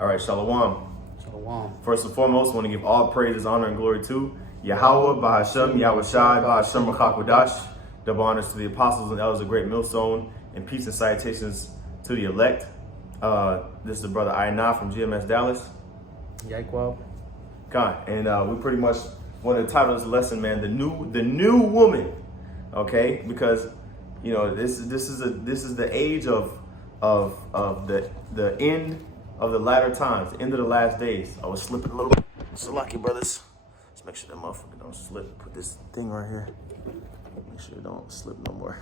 All right, Shalom. Shalom. First and foremost, I want to give all praises, honor, and glory to Yahweh, Bahashem, Yahweh Shai, Bahashem, Rakakwadash. Double honors to the apostles and elders of Great Millstone, and peace and salutations to the elect. This is the brother Ayana from GMS Dallas. Yaikwab. And we pretty much want to title this lesson, man, the new woman. Okay, because you know this is the age of the end of the latter times, the end of the last days. I was slipping a little bit. Salaki, brothers. Let's make sure that motherfucker don't slip. Put this thing right here. Make sure it don't slip no more.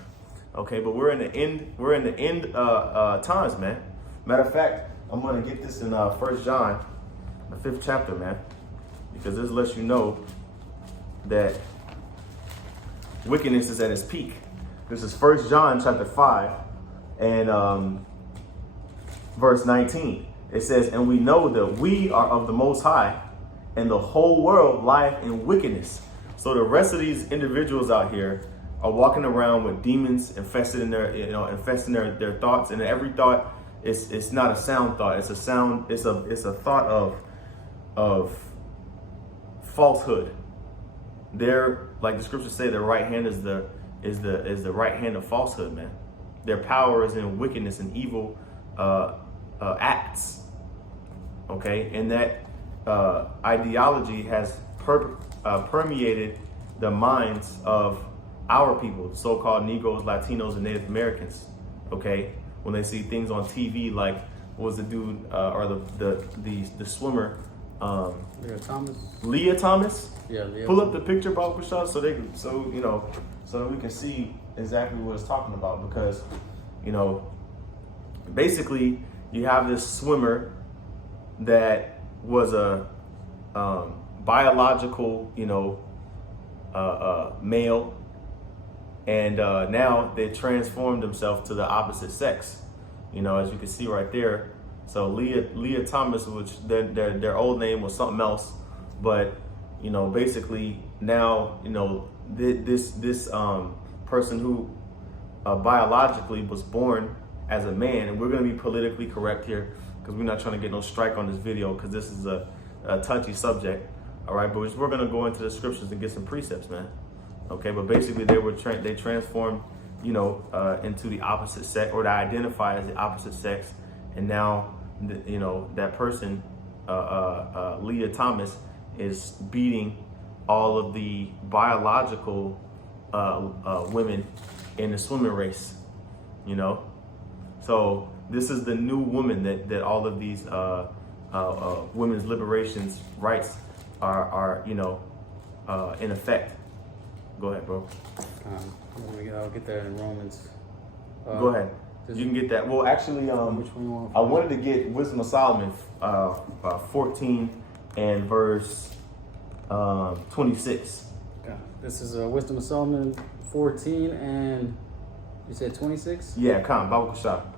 Okay, but we're in the end. We're in the end times, man. Matter of fact, I'm gonna get this in 1 John, the 5th chapter, man, because this lets you know that wickedness is at its peak. This is 1 John chapter 5 and verse 19. It says, "And we know that we are of the Most High, and the whole world lieth in wickedness." So the rest of these individuals out here are walking around with demons infested in their, infesting their thoughts, and every thought it's not a sound thought. It's a thought of falsehood. They're, like the scriptures say, their right hand is the right hand of falsehood, man. Their power is in wickedness and evil acts. Okay, and that ideology has permeated the minds of our people, so-called Negroes, Latinos, and Native Americans. Okay, when they see things on TV like what was the dude or the swimmer, Leah Thomas. Yeah, Leah. Pull up the picture, Bob Bashar, so that we can see exactly what it's talking about. Because basically you have this swimmer that was a biological, male, and now they transformed themselves to the opposite sex. As you can see right there. So Leah Thomas, which their old name was something else, but basically now this person who biologically was born as a man, and we're going to be politically correct here because we're not trying to get no strike on this video because this is a touchy subject. All right, but we're going to go into the scriptures and get some precepts, man. Okay, but basically they transformed into the opposite sex, or they identify as the opposite sex, and now that person Leah Thomas is beating all of the biological women in the swimming race. So this is the new woman that all of these women's liberations rights are in effect. Go ahead, bro. I'll get that in Romans. Go ahead. You can get that. Well, actually, which one you want? I wanted to get Wisdom of Solomon 14 and verse 26. Okay. This is Wisdom of Solomon 14 and you said 26? Yeah, come, Bible shop.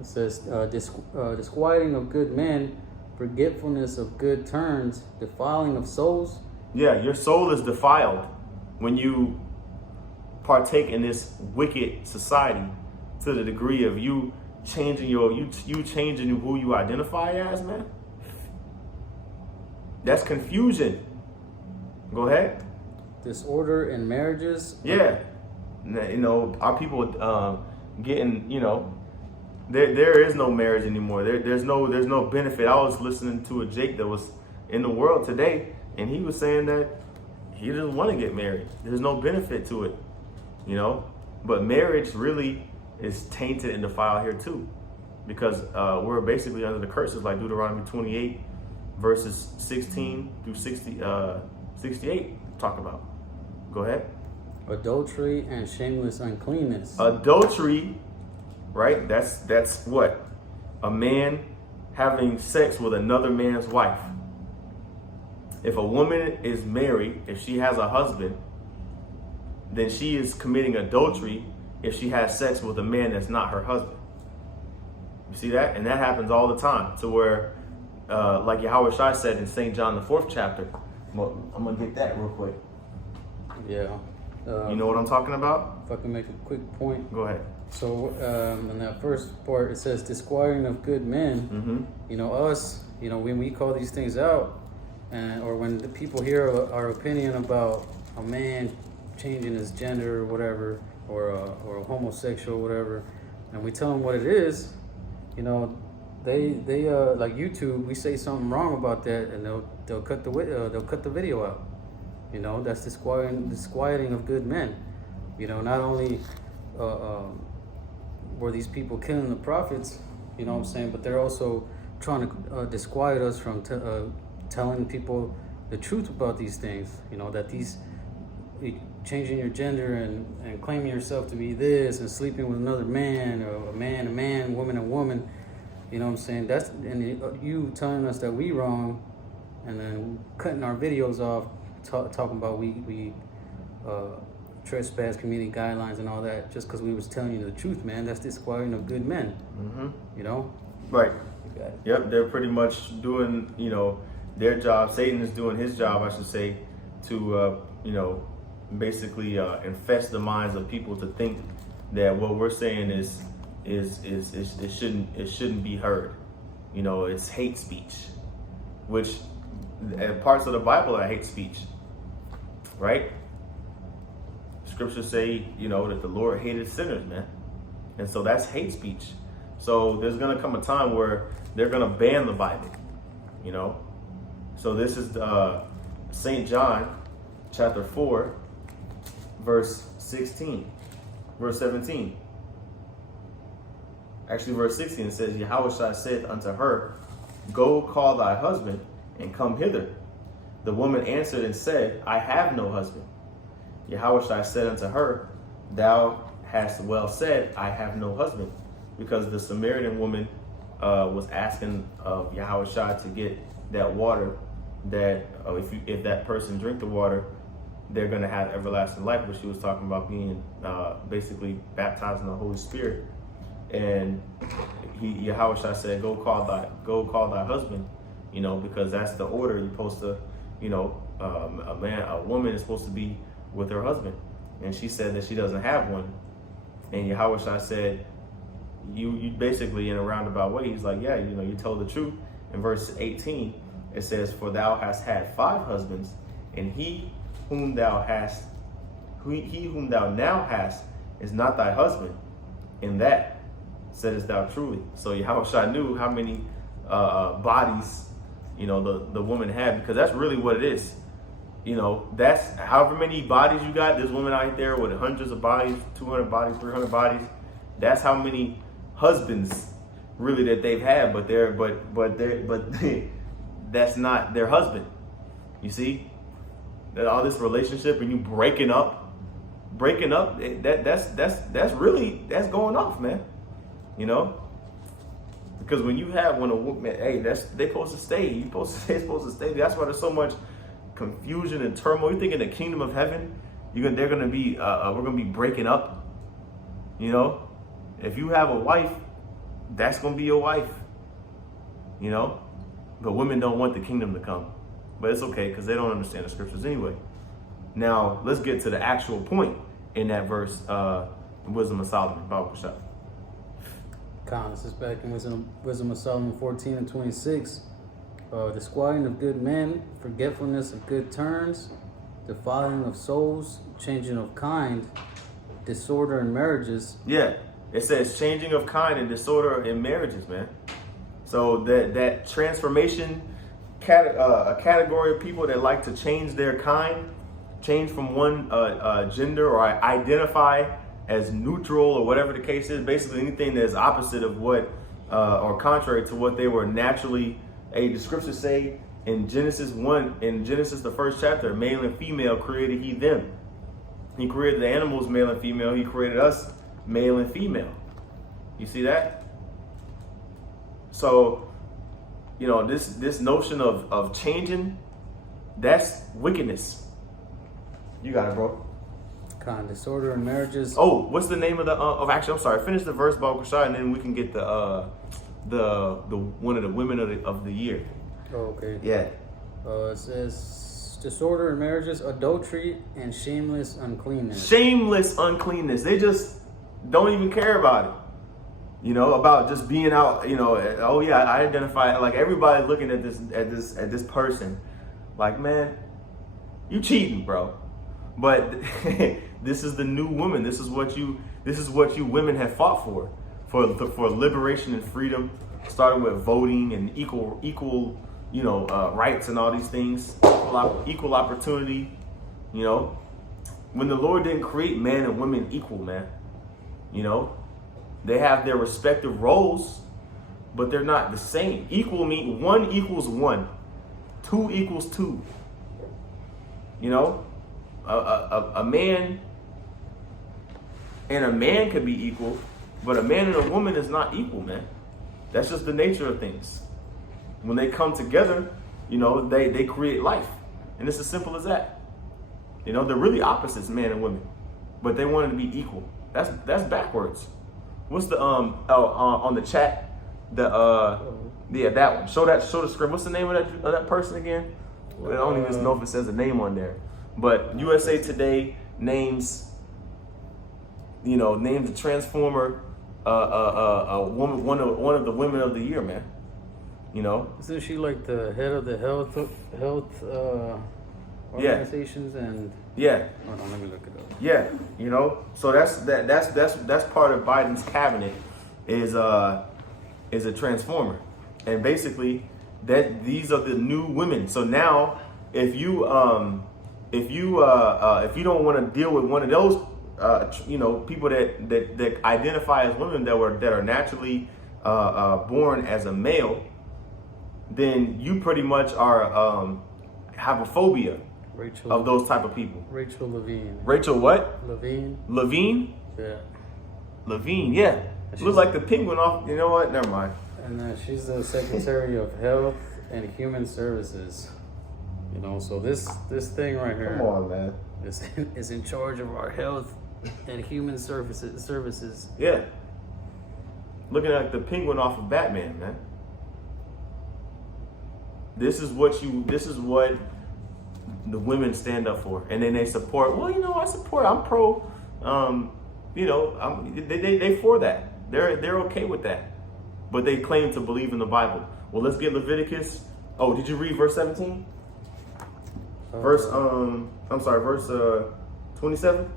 It says, disquieting of good men, forgetfulness of good turns, defiling of souls. Yeah, your soul is defiled when you partake in this wicked society to the degree of you changing you changing who you identify as, man. That's confusion. Go ahead. Disorder in marriages. Yeah. Our people getting, there is no marriage anymore. There's no benefit. I was listening to a Jake that was in the world today, and he was saying that he doesn't want to get married. There's no benefit to it, But marriage really is tainted and defiled here too, because we're basically under the curses, like Deuteronomy 28, verses 16 through 68 talk about. Go ahead. Adultery and shameless uncleanness. Adultery, right? That's what? A man having sex with another man's wife. If a woman is married, if she has a husband, then she is committing adultery if she has sex with a man that's not her husband. You see that? And that happens all the time, to where, like Yahweh Shai said in St. John, the 4th chapter. I'm going to get that real quick. Yeah. You know what I'm talking about? If I can make a quick point. Go ahead. So in that first part, it says disquieting of good men. Mm-hmm. You know, us, you know, when we call these things out, and or when the people hear our opinion about a man changing his gender or whatever, or a homosexual or whatever, and we tell them what it is, you know, they like YouTube, we say something wrong about that, and they'll cut the video out. You know, that's disquieting of good men. You know, not only were these people killing the prophets, you know what I'm saying, but they're also trying to disquiet us from telling people the truth about these things. You know, that these changing your gender and claiming yourself to be this and sleeping with another man, or a man, woman, a woman. You know what I'm saying? That's, and you telling us that we wrong, and then cutting our videos off, talking about we trespass community guidelines and all that, just because we was telling you the truth, man. That's disquieting of good men. Mm-hmm. You know? Right. Yep, they're pretty much doing, you know, their job. Satan is doing his job, I should say, to, you know, basically infest the minds of people to think that what we're saying is it shouldn't be heard. You know, it's hate speech, which parts of the Bible are hate speech, right? Scriptures say, you know, that the Lord hated sinners, man. And so that's hate speech. So there's going to come a time where they're going to ban the Bible, you know. So this is St. John chapter 4, verse 16, verse 17. Actually, verse 16, it says, Yahushua said unto her, Go call thy husband and come hither. The woman answered and said, I have no husband. Yahushua said unto her, Thou hast well said, I have no husband. Because the Samaritan woman was asking of Yahushua to get that water, that if that person drink the water, they're going to have everlasting life, which she was talking about being basically baptized in the Holy Spirit. And Yahushua said, go call thy husband, you know, because that's the order. You're supposed to, you know, a woman is supposed to be with her husband. And she said that she doesn't have one. And Yahushua said, you basically, in a roundabout way, he's like, yeah, you know, you told the truth. In verse 18, it says, For thou hast had 5 husbands, and he whom thou now hast is not thy husband. In that saidest thou truly. So Yahushua knew how many bodies, you know, the woman had, because that's really what it is. You know, that's however many bodies you got. This woman out there with hundreds of bodies, 200 bodies, 300 bodies. That's how many husbands really that they've had, but that's not their husband. You see, that all this relationship and you breaking up, that's really going off, man. You know, because when you have when a woman, hey, they supposed to stay. They're supposed to stay. That's why there's so much confusion and turmoil. You think in the kingdom of heaven, we're gonna be breaking up. You know, if you have a wife, that's gonna be your wife. You know, but women don't want the kingdom to come. But it's okay, because they don't understand the scriptures anyway. Now, let's get to the actual point in that verse, Wisdom of Solomon, Bible Shop. This is back in Wisdom of Solomon 14 and 26. Disquieting of good men, forgetfulness of good turns, defiling of souls, changing of kind, disorder in marriages. Yeah, it says changing of kind and disorder in marriages, man. So that transformation, a category of people that like to change their kind, change from one gender, or identify as neutral, or whatever the case is, basically anything that is opposite of what, or contrary to what they were naturally, the scriptures say in Genesis 1, in Genesis the first chapter, male and female created he them. He created the animals male and female, he created us male and female. You see that? So, you know, this notion of changing, that's wickedness. You got it, bro. Disorder in marriages. Oh, what's the name of the actually, I'm sorry, finish the verse, Baruch, and then we can get the one of the women of the year. Oh, okay. Yeah. It says disorder in marriages, adultery, and shameless uncleanness. Shameless uncleanness. They just don't even care about it. You know, about just being out, you know, oh yeah, I identify, like everybody looking at this person like, man, you cheating, bro. But this is the new woman. This is what you women have fought for liberation and freedom, starting with voting and equal you know, rights and all these things, equal opportunity. You know, when the Lord didn't create man and women equal, man, you know, they have their respective roles, but they're not the same. Equal mean 1 equals 1, 2 equals 2. You know, a man and a man could be equal, but a man and a woman is not equal, man. That's just the nature of things. When they come together, you know, they create life. And it's as simple as that. You know, they're really opposites, man and women, but they wanted to be equal. That's backwards. What's the on the chat, that one. Show the script. What's the name of that person again? I don't even know if it says a name on there. But USA Today names the Transformer a woman, one of the women of the year, man. You know, isn't she like the head of the health organizations? And yeah. Hold on, let me look it up. Yeah, you know, so that's part of Biden's cabinet is a transformer, and basically that these are the new women. So now, if you don't want to deal with one of those, people that identify as women that are naturally born as a male, then you pretty much are have a phobia of those type of people. Rachel Levine. Rachel what? Levine. Levine? Yeah. Levine, yeah. Looks like the penguin off. You know what? Never mind. And she's the Secretary of Health and Human Services. You know, so this thing right here. Come on, man. Is in charge of our health and human services. Yeah. Looking like the penguin off of Batman, man. This is what the women stand up for, and then they support. Well, you know, I support. I'm pro. They for that. They're okay with that, but they claim to believe in the Bible. Well, let's get Leviticus. Oh, did you read verse 17? Verse 27.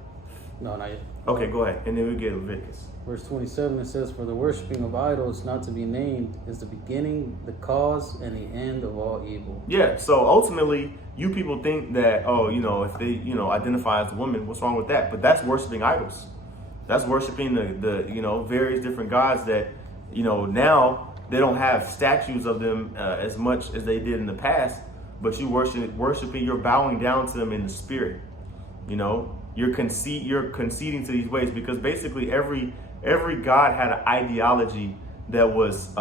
No, not yet. Okay, go ahead, and then we get Leviticus. Verse 27, it says, "For the worshiping of idols not to be named is the beginning, the cause, and the end of all evil." Yeah, so ultimately, you people think that, if they, identify as a woman, what's wrong with that? But that's worshiping idols. That's worshiping the various different gods that, now they don't have statues of them as much as they did in the past, but you worshiping, you're bowing down to them in the spirit. You're conceding to these ways, because basically every god had an ideology that was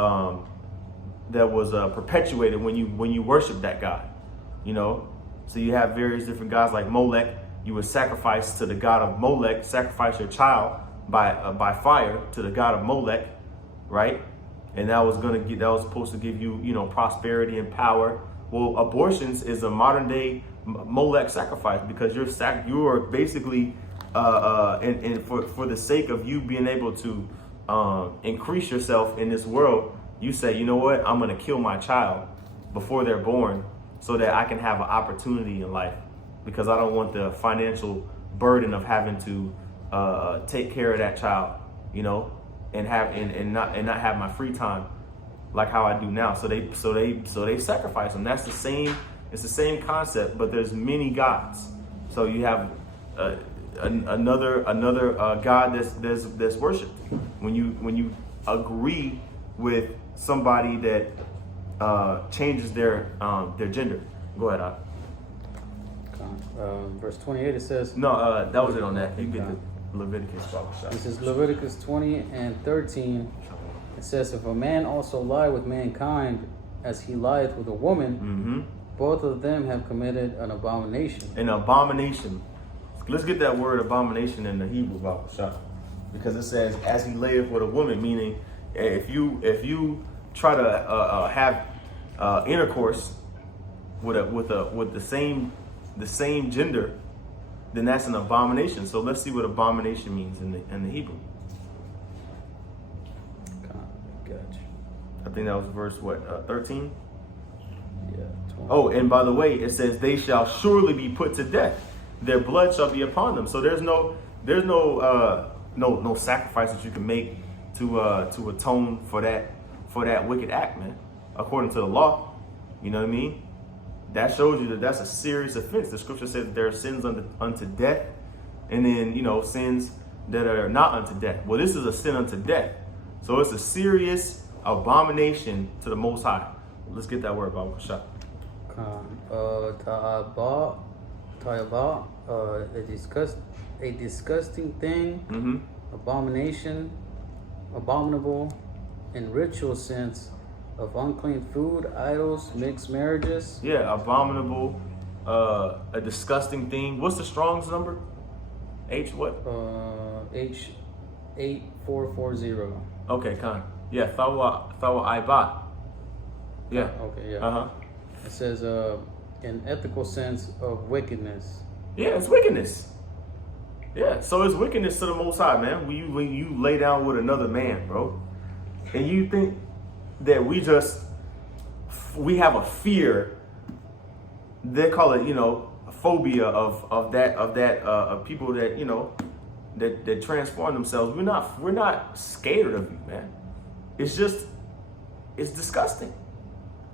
perpetuated when you worship that god. So you have various different gods like Molech. You would sacrifice to the god of Molech, sacrifice your child by fire to the god of Molech, right? And that was supposed to give you prosperity and power. Well, abortions is a modern day Molech sacrifice, because you are basically and for the sake of you being able to increase yourself in this world, you say, you know what, I'm gonna kill my child before they're born so that I can have an opportunity in life, because I don't want the financial burden of having to take care of that child, and not have my free time like how I do now. So they sacrifice them. That's the same. It's the same concept, but there's many gods. So you have another god that's worshipped. When you agree with somebody that changes their gender. Go ahead, Al. Verse 28, it says... No, that was it on that. You get the Leviticus. This is Leviticus 20 and 13. It says, "If a man also lie with mankind as he lieth with a woman, both of them have committed an abomination." An abomination. Let's get that word abomination in the Hebrew Bible, because it says, "As he layeth with a woman," meaning if you try to have intercourse with the same gender, then that's an abomination. So let's see what abomination means in the Hebrew. think that was verse what, 13? Yeah. 20. Oh, and by the way, it says they shall surely be put to death. Their blood shall be upon them. So there's no sacrifice that you can make to atone for that wicked act, man. According to the law, you know what I mean? That shows you that that's a serious offense. The scripture says that there are sins unto death, and then sins that are not unto death. Well, this is a sin unto death, so it's a serious abomination to the Most High. Let's get that word, Bible shot. Ta'aba, a disgusting thing, abomination, abominable, in ritual sense, of unclean food, idols, mixed marriages. Yeah, abominable, a disgusting thing. What's the Strong's number? H what? H8440. Okay, con. Yeah, thawa ibat. Yeah. Okay, yeah. It says, in ethical sense of wickedness. Yeah, it's wickedness. Yeah, so it's wickedness to the Most High, man. When you lay down with another man, bro, and you think that we have a fear. They call it, a phobia of people that that transform themselves. We're not scared of you, man. It's disgusting.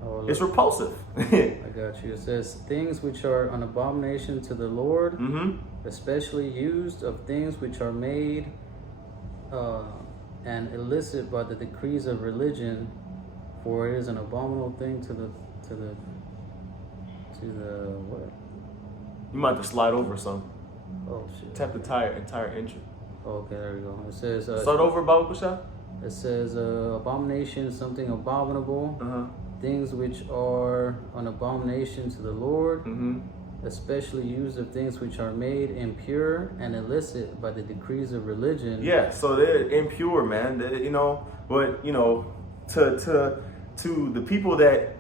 Oh, it's repulsive. I got you. It says things which are an abomination to the Lord, especially used of things which are made and illicit by the decrees of religion, for it is an abominable thing to the what? You might have to slide over some. Oh shit. Tap the entire entry. Okay, there we go. It says start over, Bible shot. It says abomination, something abominable. Things which are an abomination to the Lord, especially used of things which are made impure and illicit by the decrees of religion. Yeah, so they're impure, man. But to the people that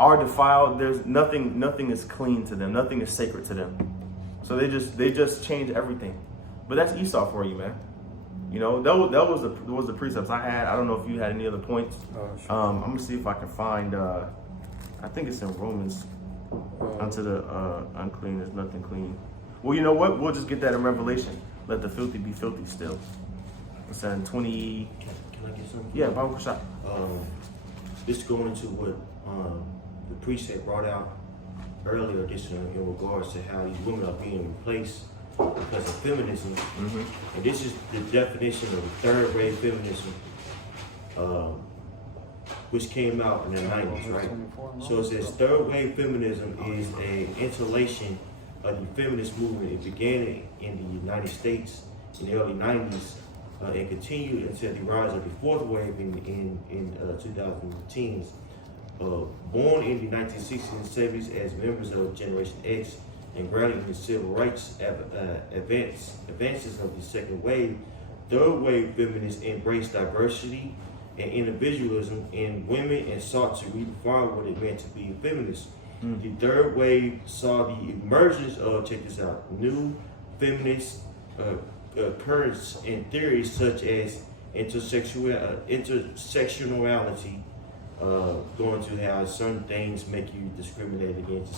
are defiled, there's nothing is clean to them. Nothing is sacred to them. So they just change everything. But that's Esau for you, man. That was the precepts I had. I don't know if you had any other points. Oh, sure. I'm gonna see if I can find. I think it's in Romans. Unto the unclean is nothing clean. Well, you know what? We'll just get that in Revelation. Let the filthy be filthy still. It's in 20. Can I get something? Yeah, Bible shot. This going into what the precept brought out earlier, this in regards to how these women are being replaced because of feminism. And this is the definition of third-rate feminism, which came out in the 90s, right? So it says third-wave feminism is an interlation of the feminist movement. It began in the United States in the early 90s and continued until the rise of the fourth wave in 2010s. Born in the 1960s and 70s as members of Generation X and grounded in the civil rights advances of the second wave, third wave feminists embraced diversity and individualism in women and sought to redefine what it meant to be a feminist. The third wave saw the emergence of, check this out, new feminist currents and theories such as intersectionality, going to how certain things make you discriminate against,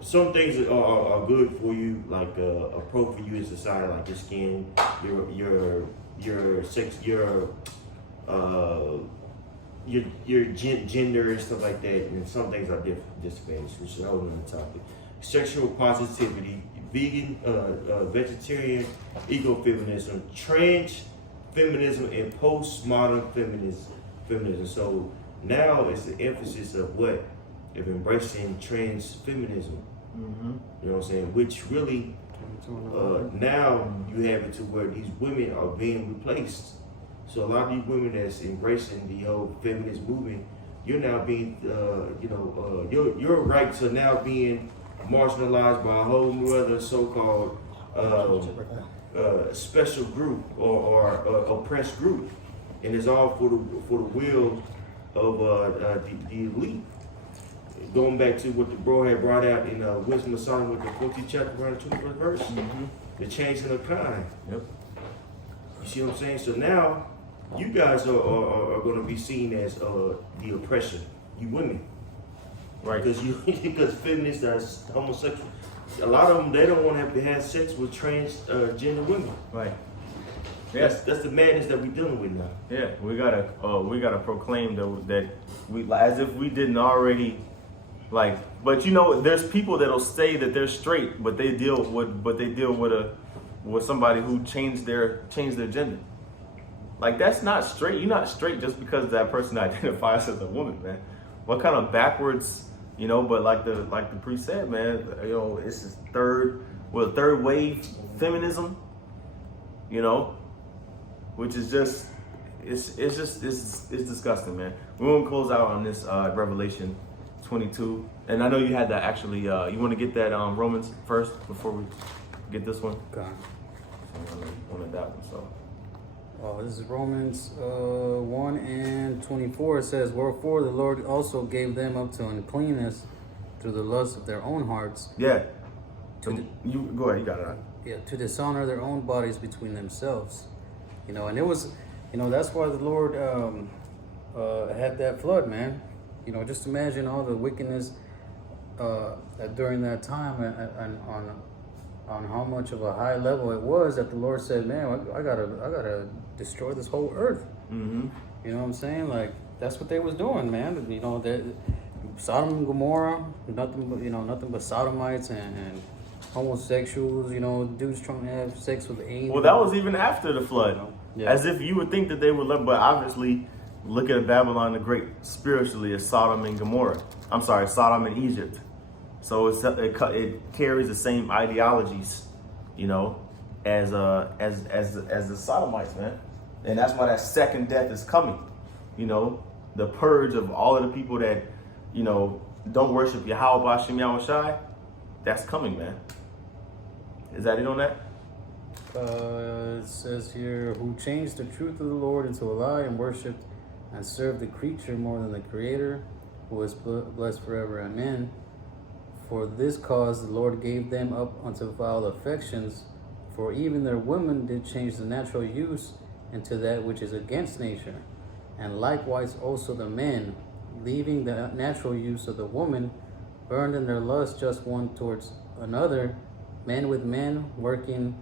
some things are good for you, like a pro for you in society, like your skin, your sex, your gender and stuff like that, and some things are disadvantaged, which is a whole other topic. Sexual positivity, vegan, vegetarian, ecofeminism, trans feminism, and postmodern feminism. So now it's the emphasis of what? Of embracing trans feminism. You know what I'm saying? Which really, now you have it to where these women are being replaced. So a lot of these women that's embracing the whole feminist movement, you're now being, your rights are now being marginalized by a whole new other so-called special group or oppressed group, and it's all for the will of the elite. Going back to what the bro had brought out in Wisdom of Solomon with the 14th chapter, around the 21st verse, the changing of kind. Yep. You see what I'm saying? So now you guys are going to be seen as the oppressor, you women. Right. Because feminists are homosexual. A lot of them, they don't want to have sex with transgender women. Right. That's the madness that we're dealing with now. Yeah, we gotta proclaim that we, as if we didn't already, like. But you know, there's people that'll say that they're straight, but they deal with somebody who changed their gender. Like, that's not straight. You're not straight just because that person identifies as a woman, man. What kind of backwards, you know? But like the priest said, man, you know, it's this third wave feminism, you know. Which is just, it's disgusting, man. We won't close out on this Revelation 22, and I know you had that actually. You want to get that Romans first before we get this one? Okay. I wanted that one. So. This is Romans 1:24. It says, "Wherefore the Lord also gave them up to uncleanness through the lust of their own hearts." Yeah. You go ahead. You got it. Right? Yeah, to dishonor their own bodies between themselves. You know, and it was, you know, that's why the Lord had that flood, man. You know, just imagine all the wickedness during that time and on how much of a high level it was that the Lord said, man, I gotta destroy this whole earth. Mm-hmm. You know what I'm saying? Like, that's what they was doing, man. You know, that Sodom and Gomorrah, nothing but sodomites and homosexuals, you know, dudes trying to have sex with angels. Well, that was even after the flood. Yeah. As if you would think that they would love, but obviously, look at Babylon the Great spiritually as Sodom and Gomorrah. I'm sorry, Sodom and Egypt. So it carries the same ideologies, you know, as the Sodomites, man. And that's why that second death is coming. You know, the purge of all of the people that, you know, don't worship Yahweh Hashem Yahushai. That's coming, man. Is that it on that? It says here, who changed the truth of the Lord into a lie and worshipped and served the creature more than the Creator, who is blessed forever. Amen. For this cause the Lord gave them up unto vile affections, for even their women did change the natural use into that which is against nature. And likewise also the men, leaving the natural use of the woman, burned in their lust just one towards another, men with men, working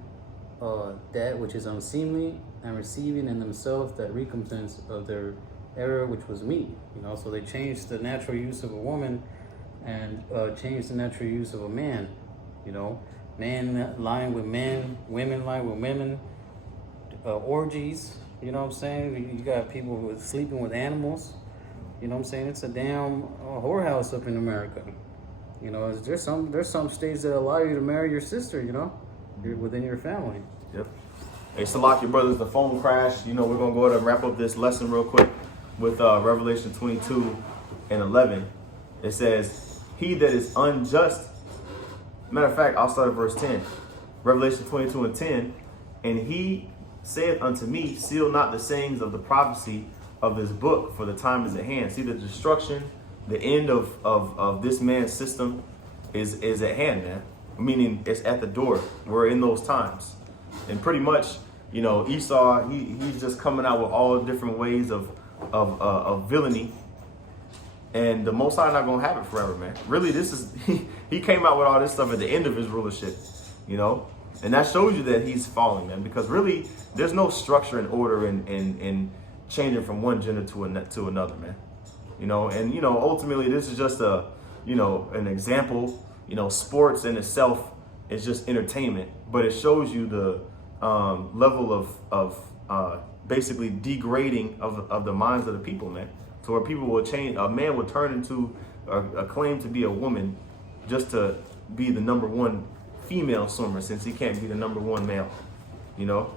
that which is unseemly, and receiving in themselves that recompense of their error which was meat. You know, so they changed the natural use of a woman and changed the natural use of a man. You know, men lying with men, women lying with women, orgies. You know what I'm saying? You got people sleeping with animals. You know what I'm saying? It's a damn whorehouse up in America. You know, there's some states that allow you to marry your sister, you know, within your family. Yep. Hey, Salaki brothers, the phone crashed. You know, we're going to go ahead and wrap up this lesson real quick with Revelation 22 and 11. It says, he that is unjust. Matter of fact, I'll start at verse 10. Revelation 22 and 10. And he saith unto me, seal not the sayings of the prophecy of this book, for the time is at hand. See, the destruction, the end of this man's system is at hand, man. Meaning it's at the door. We're in those times. And pretty much, you know, Esau, he's just coming out with all different ways of villainy. And the Most High not gonna have it forever, man. Really, this is he came out with all this stuff at the end of his rulership, you know, and that shows you that he's falling, man. Because really, there's no structure and order in changing from one gender to another, man. You know, and you know, ultimately, this is just an example. You know, sports in itself is just entertainment, but it shows you the level of basically degrading of the minds of the people, man. So where people will change, a man will turn into a claim to be a woman just to be the number one female swimmer, since he can't be the number one male, you know?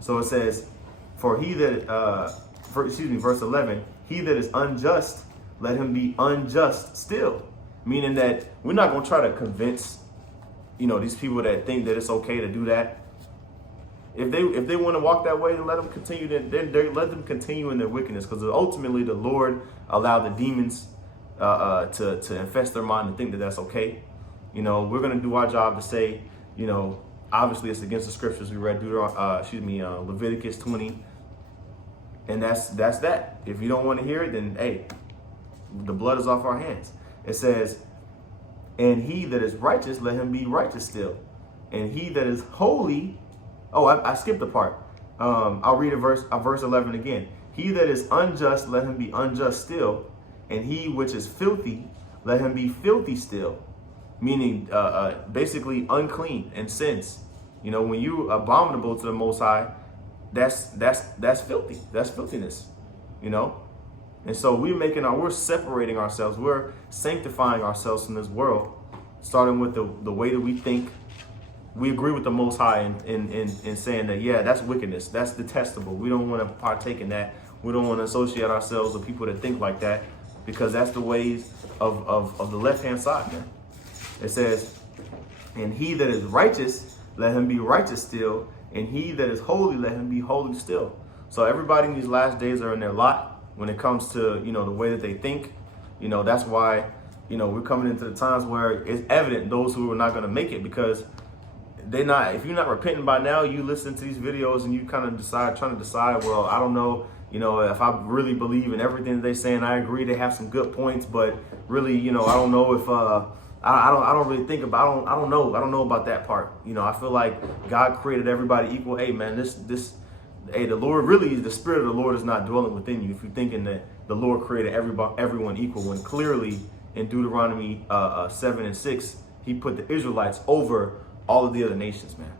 So it says, verse 11, he that is unjust, let him be unjust still. Meaning that we're not going to try to convince, you know, these people that think that it's okay to do that. If they want to walk that way, then let them continue. Let them continue in their wickedness, because ultimately the Lord allowed the demons to infest their mind and think that that's okay. You know, we're going to do our job to say, you know, obviously it's against the scriptures. We read Leviticus 20, And that's that. If you don't want to hear it, then hey, the blood is off our hands. It says, and he that is righteous, let him be righteous still. And he that is holy, I skipped the part. I'll read verse 11 again. He that is unjust, let him be unjust still. And he which is filthy, let him be filthy still. Meaning basically unclean and sins. You know, when you abominable to the Most High, that's filthy. That's filthiness. You know? And so we're separating ourselves. We're sanctifying ourselves from this world, starting with the way that we think. We agree with the Most High in saying that, yeah, that's wickedness. That's detestable. We don't want to partake in that. We don't want to associate ourselves with people that think like that, because that's the ways of the left-hand side, man. It says, and he that is righteous, let him be righteous still. And he that is holy, let him be holy still. So everybody in these last days are in their lot when it comes to, you know, the way that they think. You know, that's why, you know, we're coming into the times where it's evident those who are not going to make it, because if you're not repenting by now, you listen to these videos and you kind of trying to decide, well, I don't know, you know, if I really believe in everything that they say, and I agree they have some good points, but really, you know, I don't know if, I don't really think about, I don't know about that part. You know, I feel like God created everybody equal. Hey man, hey, the Lord really, the Spirit of the Lord is not dwelling within you if you're thinking that the Lord created everyone equal, when clearly in Deuteronomy 7 and 6, he put the Israelites over all of the other nations, man.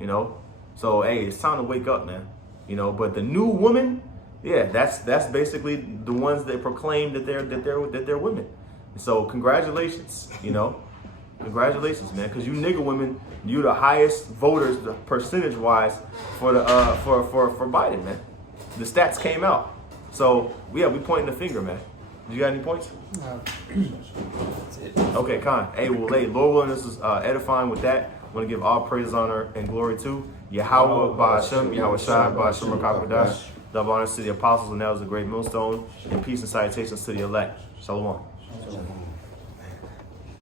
You know? So hey, it's time to wake up, man. You know, but the new woman, yeah, that's basically the ones that proclaim that they're women. So congratulations, you know, congratulations, man, because you nigger women, you the highest voters, the percentage wise, for the for Biden, man. The stats came out, so yeah, we pointing the finger, man. You got any points? That's it. Okay, Con. Hey, well, Lord willing, this is edifying. With that, I want to give all praise, honor, and glory to Yahweh, Ba'ashem, Yahweh Shai, Ba'ashem, Rakakadash. Double honors to the apostles and elders of the great millstone, and peace and salutations to the elect. Shalom. Shalom.